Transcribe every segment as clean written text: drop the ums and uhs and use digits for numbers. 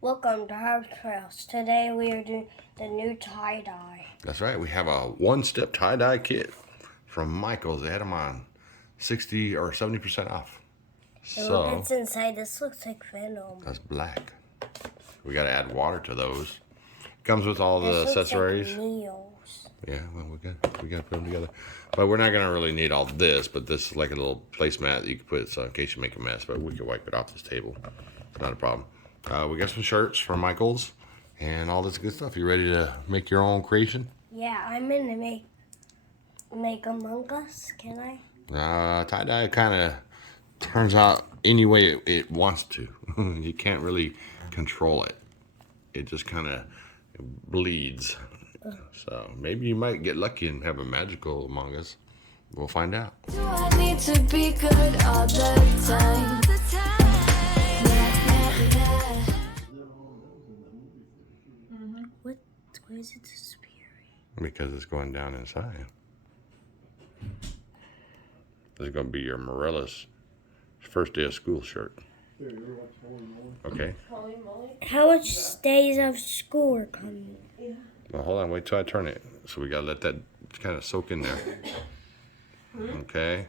Welcome to Hard Trails. Today we are doing the new tie-dye. That's right. We have a one-step tie-dye kit from Michael's. They had them on 60 or 70% off. So What's inside? This looks like Venom. that's black. We got to add water to those. Comes with all the This looks accessories. like Neos. Yeah, well, we got to put them together. But we're not gonna really need all this. But this is like a little placemat that you can put so in case you make a mess. But we can wipe it off this table. It's not a problem. We got some shirts from Michael's and all this good stuff. You ready to make your own creation? Yeah, I'm gonna make Among Us. Can I? Tie-dye kind of turns out any way it wants to. You can't really control it. It just kind of bleeds. So maybe you might get lucky and have a magical Among Us. We'll find out. Do I need to be good all the time? Why is it disappearing? Because it's going down inside. This is going to be your Morella's first day of school shirt. Okay. How much days of school are coming? Well, hold on. Wait till I turn it. So we got to let that kind of soak in there. Okay.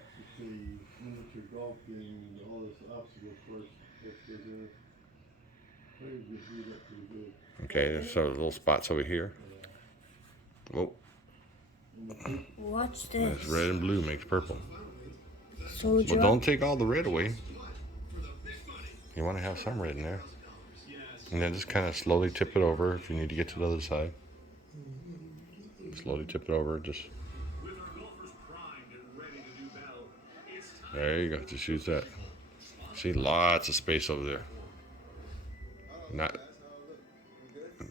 Okay, so little spots over here. Whoa. Watch this. This red and blue makes purple. Soldier. Well, don't take all the red away. You want to have some red in there. And then just kind of slowly tip it over if you need to get to the other side. Slowly tip it over. Just. There you go. Just use that. See, lots of space over there. Not.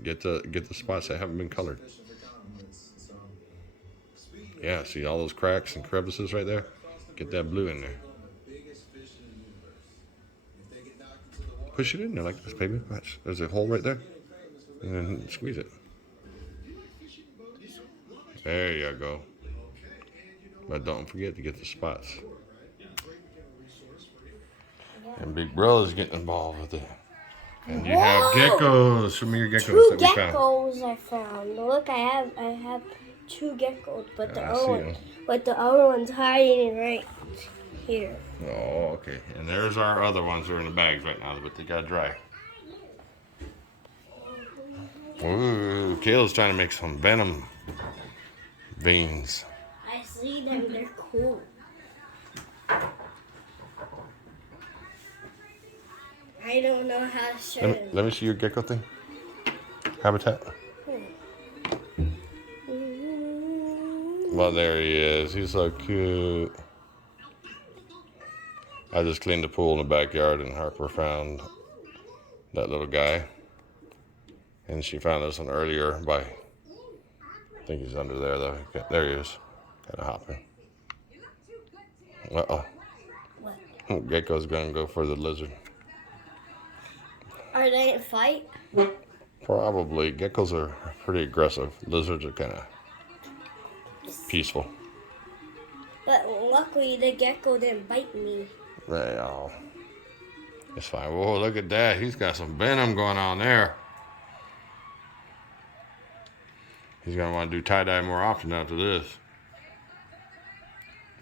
Get the spots that haven't been colored. Yeah, see all those cracks and crevices right there? Get that blue in there. Push it in there like this, baby. Watch. There's a hole right there. And then squeeze it. There you go. But don't forget to get the spots. And Big Brother's getting involved with it. And you have geckos. Show me your geckos Two that we found. geckos I found. Look, I have two geckos, but the I other see one, 'em. but the other one's hiding right here. Oh, okay. And there's our other ones. They're in the bags right now, but they got dry. Ooh, Kayla's trying to make some venom veins. I see them. They're cool. I don't know how to show them. Let me see your gecko thing. Habitat. Well, there he is. He's so cute. I just cleaned the pool in the backyard, and Harper found that little guy. And she found this one earlier by, I think he's under there, though. There he is. Kind of hopping. Uh-oh. What? Gecko's going to go for the lizard. Are they in a fight? Probably. Geckos are pretty aggressive. Lizards are kind of peaceful. But luckily the gecko didn't bite me. Well, it's fine. Whoa, look at that. He's got some venom going on there. He's going to want to do tie-dye more often after this.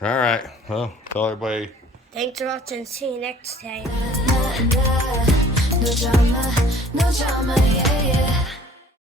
All right. Well, tell everybody. Thanks for watching. See you next time. No drama, no